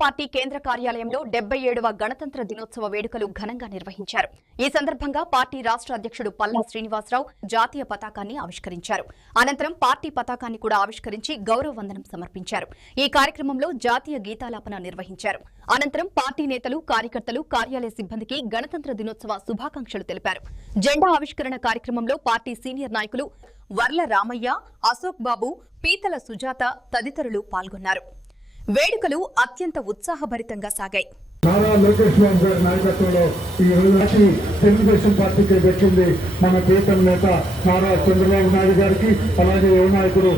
Party కేంద్ర కార్యాలయంలో 77వ గణతంత్ర దినోత్సవ వేడుకలు ఘనంగా నిర్వహించారు. ఈ సందర్భంగా పార్టీ రాష్ట్ర అధ్యక్షుడు పల్లా శ్రీనివాసరావు జాతీయ పతాకాన్ని ఆవిష్కరించారు. అనంతరం పార్టీ పతాకాన్ని కూడా ఆవిష్కరించి గౌరవ వందనం సమర్పించారు. ఈ కార్యక్రమంలో జాతీయ గీతాలాపన నిర్వహించారు. అనంతరం పార్టీ నేతలు, కార్యకర్తలు, కార్యాలయ సిబ్బందికి గణతంత్ర దినోత్సవ శుభాకాంక్షలు తెలిపారు. జెండా ఆవిష్కరణ కార్యక్రమంలో పార్టీ సీనియర్ నాయకులు వర్ల రామయ్య, అశోక్ బాబు, పీతల సుజాత తదితరులు పాల్గొన్నారు. వేడుకలు అత్యంత ఉత్సాహభరితంగా సాగాయి. నారా లోకేష్ బాబు గారి నాయకత్వంలో ఈ రోజు తెలుగుదేశం పార్టీకి పెట్టింది మన ప్రీతం నేత నారా చంద్రబాబు నాయుడు గారికి, అలాగే యువ నాయకుడు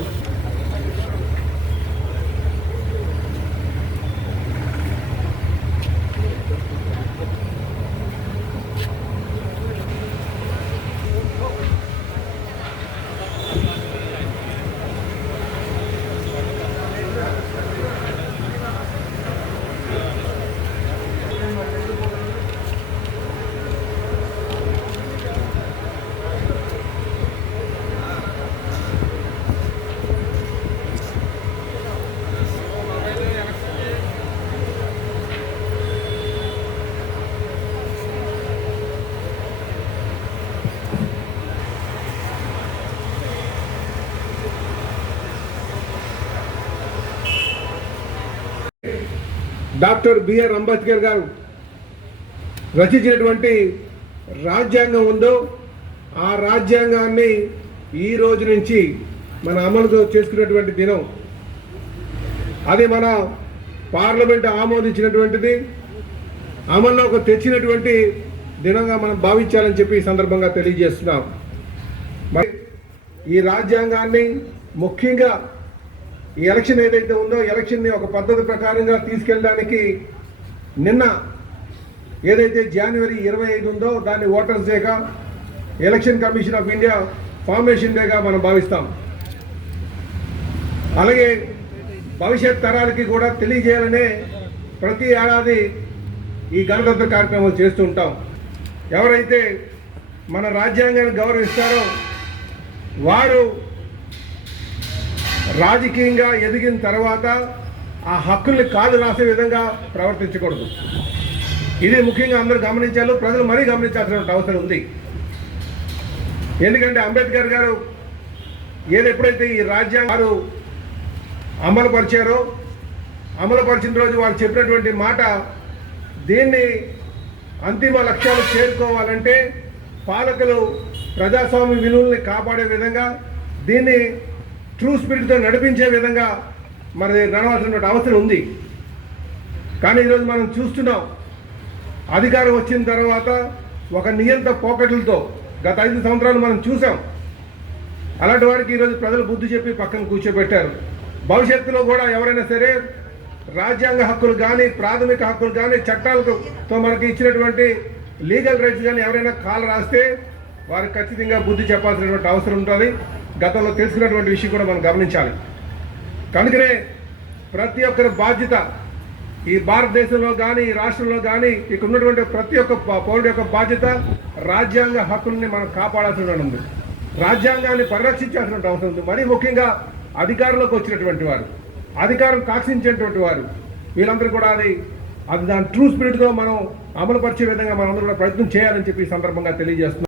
డాక్టర్ బిఆర్ అంబేద్కర్ గారు రచించినటువంటి రాజ్యాంగం ఉందో ఆ రాజ్యాంగాన్ని ఈ రోజు నుంచి మన అమలు చేసుకున్నటువంటి దినం. అది మన పార్లమెంట్ ఆమోదించినటువంటిది, అమల్లోకి తెచ్చినటువంటి దినంగా మనం భావించాలని చెప్పి ఈ సందర్భంగా తెలియజేస్తున్నాం. మరి ఈ రాజ్యాంగాన్ని ముఖ్యంగా ఈ ఎలక్షన్ ఏదైతే ఉందో ఎలక్షన్ని ఒక పద్ధతి ప్రకారంగా తీసుకెళ్ళడానికి నిన్న ఏదైతే జనవరి 25 ఉందో దాన్ని ఓటర్స్ డేగా, election commission of India formation డేగా మనం భావిస్తాం. అలాగే భవిష్యత్ తరాలకి కూడా తెలియజేయాలనే ప్రతి ఏడాది ఈ గణతంత్ర కార్యక్రమాలు చేస్తూ ఉంటాం. ఎవరైతే మన రాజ్యాంగాన్ని గౌరవిస్తారో వారు రాజకీయంగా ఎదిగిన తర్వాత ఆ హక్కుల్ని కాలు రాసే విధంగా ప్రవర్తించకూడదు. ఇది ముఖ్యంగా అందరూ గమనించాలి, ప్రజలు మరీ గమనించాల్సిన అవసరం ఉంది. ఎందుకంటే అంబేద్కర్ గారు ఎప్పుడైతే ఈ రాజ్యాంగాలు అమలుపరిచారో, అమలుపరిచిన రోజు వారు చెప్పినటువంటి మాట, దీన్ని అంతిమ లక్ష్యాలు చేరుకోవాలంటే పాలకులు ప్రజాస్వామ్య విలువల్ని కాపాడే విధంగా, దీన్ని ట్రూ స్పిరిట్తో నడిపించే విధంగా మరి నడవాల్సినటువంటి అవసరం ఉంది. కానీ ఈరోజు మనం చూస్తున్నాం, అధికారం వచ్చిన తర్వాత ఒక నియంత పోకట్లతో గత 5 సంవత్సరాలు మనం చూసాం. అలాంటి వారికి ఈరోజు ప్రజలు బుద్ధి చెప్పి పక్కన కూర్చోబెట్టారు. భవిష్యత్తులో కూడా ఎవరైనా సరే రాజ్యాంగ హక్కులు కానీ, ప్రాథమిక హక్కులు కానీ, చట్టాలతో మనకి ఇచ్చినటువంటి లీగల్ రైట్స్ కానీ ఎవరైనా కాలు రాస్తే వారికి ఖచ్చితంగా బుద్ధి చెప్పాల్సినటువంటి అవసరం ఉంటుంది. గతంలో తెలుసుకున్నటువంటి విషయం కూడా మనం గమనించాలి. కనుకనే ప్రతి ఒక్కరి బాధ్యత, ఈ భారతదేశంలో కానీ, ఈ రాష్ట్రంలో కానీ ఇక్కడ ఉన్నటువంటి ప్రతి ఒక్క పౌరుడు యొక్క బాధ్యత రాజ్యాంగ హక్కుల్ని మనం కాపాడాల్సి ఉంది, రాజ్యాంగాన్ని పరిరక్షించాల్సినటువంటి అవసరం ఉంది. మరీ ముఖ్యంగా అధికారంలోకి వచ్చినటువంటి వారు, అధికారం కాక్షించేటువంటి వారు, వీళ్ళందరూ కూడా అది దాని ట్రూ స్పిరిట్తో మనం అమలుపరిచే విధంగా మనం అందరూ కూడా ప్రయత్నం చేయాలని చెప్పి ఈ సందర్భంగా తెలియజేస్తున్నాం.